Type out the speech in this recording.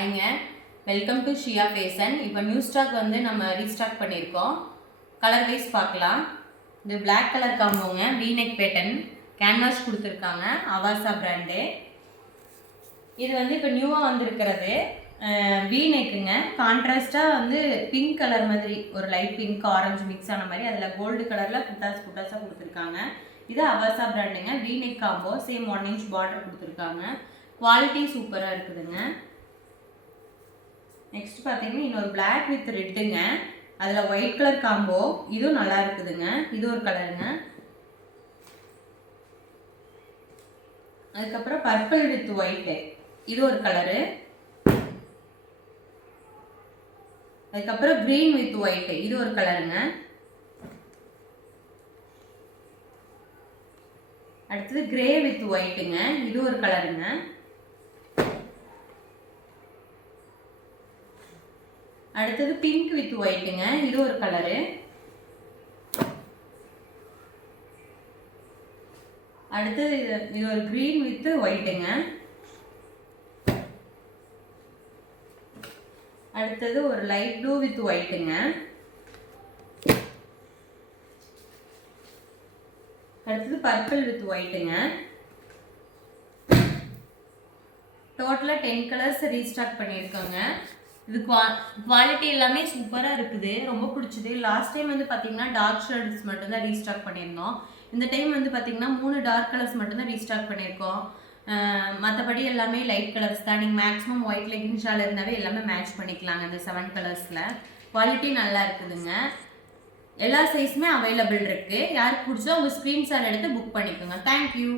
ஹாய்ங்க, welcome to Shiya fashion. இப்போ new stock வந்து நம்ம ரீஸ்டாக் பண்ணியிருக்கோம். கலர் வைஸ் பார்க்கலாம். இது பிளாக் கலர் காம்போங்க, வீநெக் பேட்டன் கேன்வாஸ் கொடுத்துருக்காங்க, அவாசா பிராண்டு. இது வந்து இப்போ நியூவாக வந்திருக்கிறது வீநெக்குங்க. கான்ட்ராஸ்டாக வந்து பிங்க் கலர் மாதிரி ஒரு லைட் பிங்க் ஆரஞ்சு மிக்ஸ் ஆன மாதிரி அதில் கோல்டு கலரில் புட்டாஸாக கொடுத்துருக்காங்க. இது அவாசா பிராண்டுங்க. V neck combo, same 1 inch border கொடுத்துருக்காங்க. குவாலிட்டி சூப்பராக இருக்குதுங்க. நெக்ஸ்ட் பார்த்தீங்கன்னா இன்னொரு பிளாக் வித் ரெட்டுங்க, அதில் ஒயிட் கலர் காம்போ, இதுவும் நல்லா இருக்குதுங்க. இது ஒரு கலருங்க. அதுக்கப்புறம் பர்பிள் வித் ஒயிட்டு, இது ஒரு கலரு. அதுக்கப்புறம் கிரீன் வித் ஒயிட்டு, இது ஒரு கலருங்க. அடுத்தது கிரே வித் ஒயிட்டுங்க, இது ஒரு கலருங்க. அடுத்தது பிங்க் வித் ஒயிட்டுங்க, இது ஒரு கலரு. அடுத்தது இது ஒரு கிரீன் வித் ஒயிட்டுங்க. அடுத்தது ஒரு லைட் ப்ளூ வித் ஒயிட்டுங்க. அடுத்தது பர்பிள் வித் ஒயிட்டுங்க. டோட்டலாக 10 கலர்ஸ் ரீஸ்டாக் பண்ணியிருக்கோங்க. இது குவாலிட்டி எல்லாமே சூப்பராக இருக்குது, ரொம்ப பிடிச்சது. லாஸ்ட் டைம் வந்து பார்த்தீங்கன்னா டார்க் ஷேட்ஸ் மட்டும்தான் ரீஸ்டாக் பண்ணியிருந்தோம். இந்த டைம் வந்து பார்த்தீங்கன்னா 3 டார்க் கலர்ஸ் மட்டும்தான் ரீஸ்டாக் பண்ணியிருக்கோம். மற்றபடி எல்லாமே லைட் கலர்ஸ் தான். நீங்கள் மேக்ஸிமம் ஒயிட் லெகின் ஷால் இருந்தாவே எல்லாமே மேட்ச் பண்ணிக்கலாங்க. இந்த 7 கலர்ஸில் குவாலிட்டி நல்லா இருக்குதுங்க. எல்லா சைஸுமே அவைலபிள் இருக்குது. யாருக்கு பிடிச்சோ உங்கள் ஸ்க்ரீன்ஷாட் எடுத்து புக் பண்ணிக்கோங்க. தேங்க்யூ.